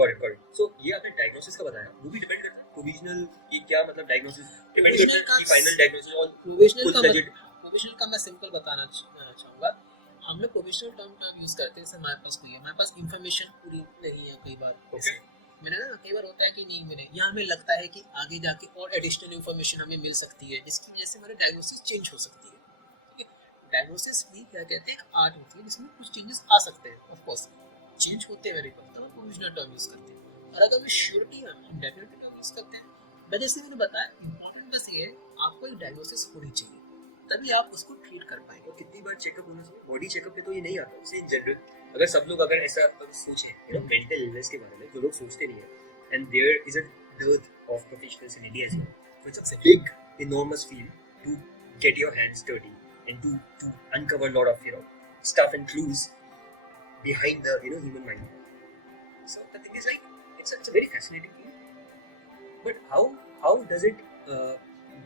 Got it. सो ये आपने diagnosis का बताया, वो भी डिपेंड करता है प्रोविजनल कि क्या मतलब डायग्नोसिस डिपेंड करता है कि फाइनल डायग्नोसिस और प्रोविजनल का मैं सिंपल बताना चाहूँगा। हम लोग प्रोविजनल टर्म यूज करते हैं, जैसे हमारे पास नहीं है, हमारे पास इंफॉर्मेशन पूरी नहीं है कई बार। ओके, मैंने ना कई बार होता है कि नहीं मिले, या हमें लगता है कि आगे जाके और एडिशनल इंफॉर्मेशन हमें मिल सकती है, जिसकी वजह से हमारी डायग्नोसिस चेंज हो सकती है। ठीक है, डायग्नोसिस भी क्या कहते हैं, एक आर्ट होती है जिसमें कुछ चेंजेस आ सकते हैं, ऑफ कोर्स चेंज होते हैं वेरी तब हम प्रोविजनल टर्म यूज करते हैं। और अगर हमें श्योरिटी है, हम डेफिनेटली टर्म यूज करते हैं। मैं जैसे मैंने बताया, इंपॉर्टेंट बस ये है आपको एक डायग्नोसिस होनी चाहिए, तभी आप उसको ट्रीट कर पाएंगे। और कितनी बार चेकअप होना चाहिए? बॉडी चेकअप पे तो ये नहीं आता, उससे इन जनरल अगर सब लोग अगर ऐसा सोचें यू नो मेंटल इलनेस के बारे में, जो लोग सोचते नहीं है, and there is a dearth of professionals in India as well. So it's a big, enormous field to get your hands dirty and to uncover a lot of stuff and clues behind the human mind. So the thing is like it's a very fascinating field. But how does it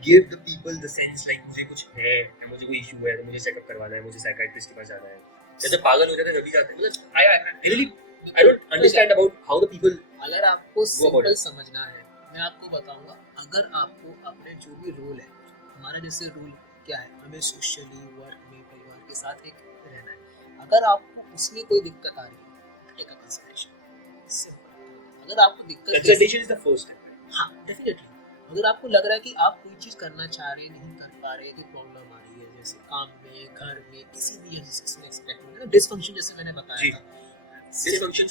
give the people the sense like मुझे कुछ है या मुझे कोई issue है तो मुझे checkup करवाना है, मुझे साइकियाट्रिस्ट के पास जाना है, जैसे पागल हो जाते हैं तभी जाते हैं। मतलब I don't understand about how the people. अगर आपको सिंपल समझना है, मैं आपको बताऊंगा। अगर आपको अपने जो भी रोल है, हमारा जैसे रूल क्या है, हमें सोशली वर्क में परिवार के साथ एक रहना है। अगर आपको उसमें कोई दिक्कत आ रही है, टेक अ कंसल्टेशन। सिंपल। अगर आपको दिक्कत, consultation is the first step. हाँ डेफिनेटली। अगर आपको लग रहा है कि आप कोई चीज करना चाह रहे हैं, नहीं कर पा रहे, कोई प्रॉब्लम आ रही है, जैसे काम में, घर में, किसी भी एस्पेक्ट में, डिसफंक्शन जैसे मैंने बताया था, डिसफंक्शन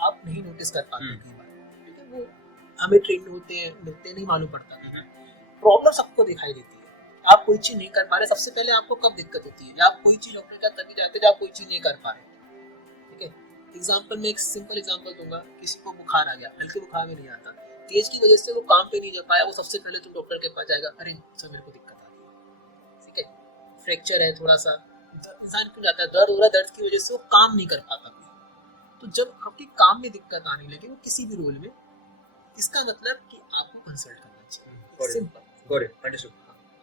आप नहीं नोटिस कर पाते कई बार, क्योंकि वो हमें ट्रेन होते हैं, नहीं मालूम पड़ता। प्रॉब्लम सबको दिखाई देती है। आप कोई चीज नहीं कर पा रहे, सबसे पहले आपको कब दिक्कत होती है? आप कोई चीज डॉक्टर का तभी जाते जब आप कोई चीज नहीं कर पा रहे। ठीक है, एग्जांपल में एक सिंपल एग्जांपल दूंगा। किसी को बुखार आ गया, हल्के बुखार में नहीं आता, तेज की वजह से वो काम पे नहीं जा पाया, वो सबसे पहले तो डॉक्टर के पास जाएगा, अरे सर मेरे को दिक्कत आ रही है। ठीक है, फ्रैक्चर है थोड़ा सा, इंसान क्यों जाता है, दर्द हो रहा है, दर्द की वजह से वो काम नहीं कर पाता। तो जब आपके काम में दिक्कत आने लगे, वो किसी भी रोल में, इसका मतलब कि आपको कंसल्ट करना चाहिए। Simple, got it, understood.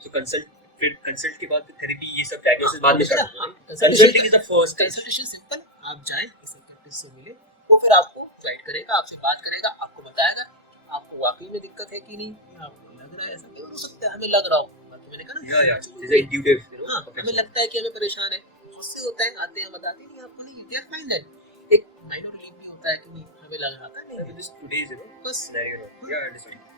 So consult के बाद थेरेपी, ये सब डायग्नोसिस बाद में स्टार्ट होता है। Consulting is the first stage. Consultation simple, आप जाएं किसी साइकियाट्रिस्ट से मिले, वो फिर आपको गाइड करेगा, आपसे बात करेगा, आपको बताएगा आपको वाकई में दिक्कत है कि नहीं, आपको लग रहा है ऐसा नहीं हो सकता है, हमें लग रहा हो, मैंने कहा ना, या इज इंट्यूटिव, हमें लगता है कि हमें परेशान है, बहुत से होता है, आते हैं बताते नहीं आपको, नहीं दे आर फाइन दैट, एक माइनर रिलीफ भी होता है कि नहीं हमें लग रहा था नहीं, दिस टुडेज बस सिनेरियो, या अंडरस्टूड।